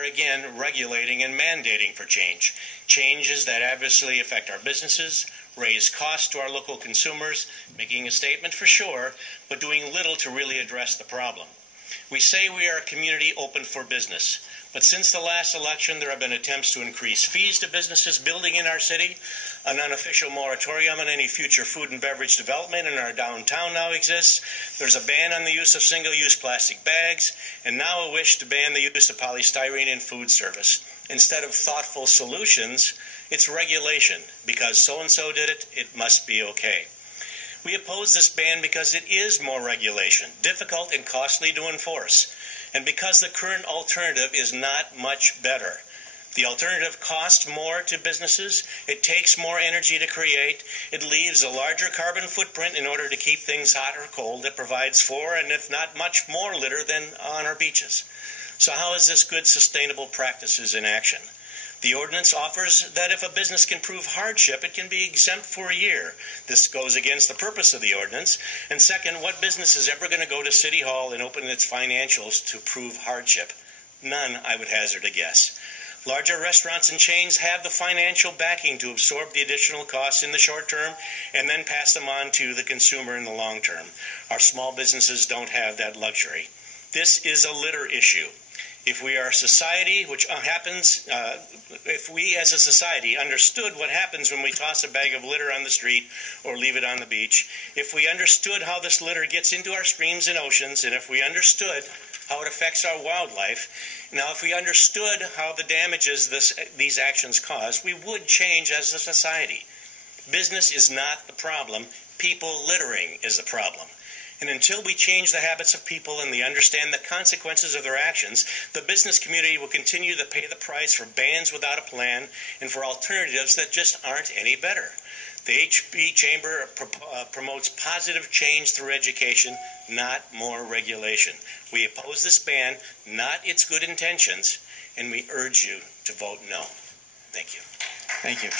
are again regulating and mandating for change. Changes that adversely affect our businesses, raise costs to our local consumers, making a statement for sure, but doing little to really address the problem. We say we are a community open for business, but since the last election there have been attempts to increase fees to businesses building in our city. An unofficial moratorium on any future food and beverage development in our downtown now exists. There's a ban on the use of single-use plastic bags, and now a wish to ban the use of polystyrene in food service. Instead of thoughtful solutions, it's regulation. Because so-and-so did it, it must be okay. We oppose this ban because it is more regulation, difficult and costly to enforce, and because the current alternative is not much better. The alternative costs more to businesses, it takes more energy to create, it leaves a larger carbon footprint in order to keep things hot or cold, it provides for, and if not much more litter than on our beaches. So how is this good sustainable practices in action? The ordinance offers that if a business can prove hardship, it can be exempt for a year. This goes against the purpose of the ordinance. And second, what business is ever going to go to City Hall and open its financials to prove hardship? None, I would hazard a guess. Larger restaurants and chains have the financial backing to absorb the additional costs in the short term and then pass them on to the consumer in the long term. Our small businesses don't have that luxury. This is a litter issue. If we are a society, if we as a society understood what happens when we toss a bag of litter on the street or leave it on the beach, if we understood how this litter gets into our streams and oceans, and if we understood how it affects our wildlife, now if we understood how the damages these actions cause, we would change as a society. Business is not the problem. People littering is the problem. And until we change the habits of people and they understand the consequences of their actions, the business community will continue to pay the price for bans without a plan and for alternatives that just aren't any better. The HB Chamber promotes positive change through education, not more regulation. We oppose this ban, not its good intentions, and we urge you to vote no. Thank you. Thank you.